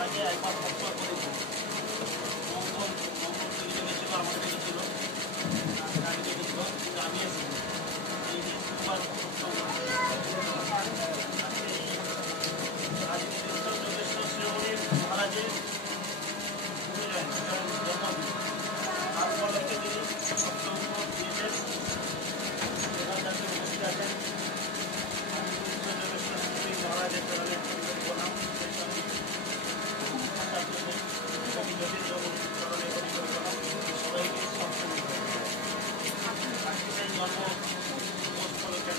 আগে একবার পরিচয় করেছি মঙ্গল তৈরি লেগেছিল আমাকে লেগেছিল আগে লেগেছিল কিন্তু আমি এসেছি এই যে দুবার আজকে যোগেশ্বর শ্রীমণি মহারাজের জন্মদিন তার উপলক্ষে তিনি সপ্তম দিয়েছেন সেখানে যাতে উপস্থিত আছেন যোগেশ্বর শ্রীমণি মহারাজের চরণে প্রণাম সবাইকে সবসময় সেই জন্ম উপলক্ষে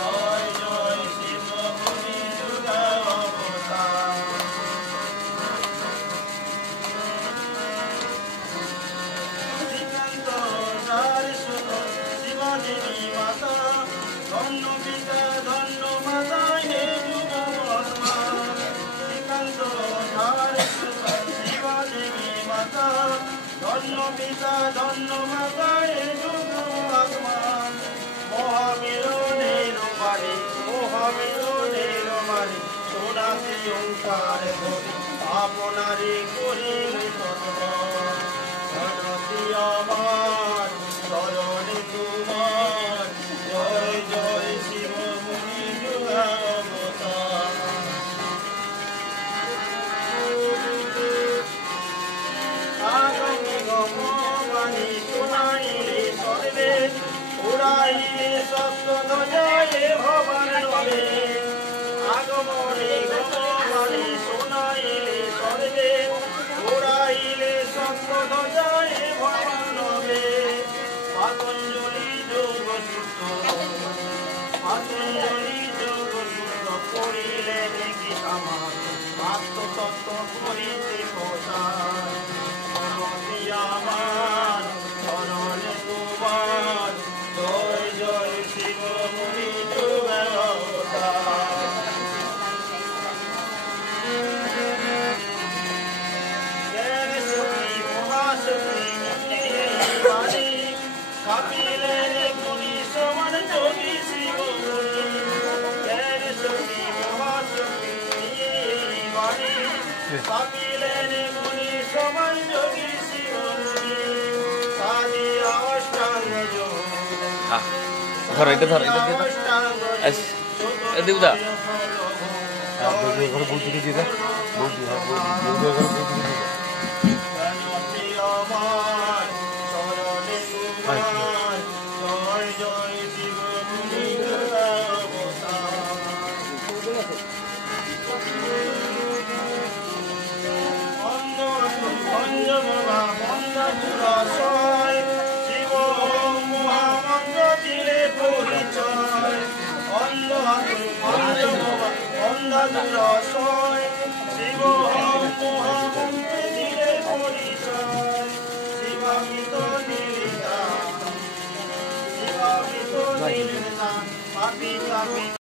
জয় জয় শিব মুনি আপনারে করিলে আমার চরণে তোমার জয় জয় শিব মুনি যুগাবতার আগমে গমবাণী শুনাইলে সর্বে উড়াইলে সত্য ধ্বজায় ভবান নবে আগমনে গমবাণী শুনাইলে সর্বে উড়াইলে সত্য ধ্বজায় ভবান নবে পাতঞ্জলি যোগ সূত্র করিলে দেখি আমার আত্মতত্ত্ব করিতে প্রচার আমার চরণে তোমার জয় জয় শিব মুনি যুগাবতার কাপিলেন মুনি সমান যোগী শিব মুনি জ্ঞান শক্তি মহাশক্তি বাণী কাপিলেন মুনি সমান যোগী শিব মুনি সাধি অষ্টাঙ্গ যোগ ধর এটা ধর এটা দিয়ে দাও দেবদা ঘরে বউ দিকে দিয়ে দাও বউ দিয়ে ঘরে বউ দিকে দিয়ে দাও অন্ধ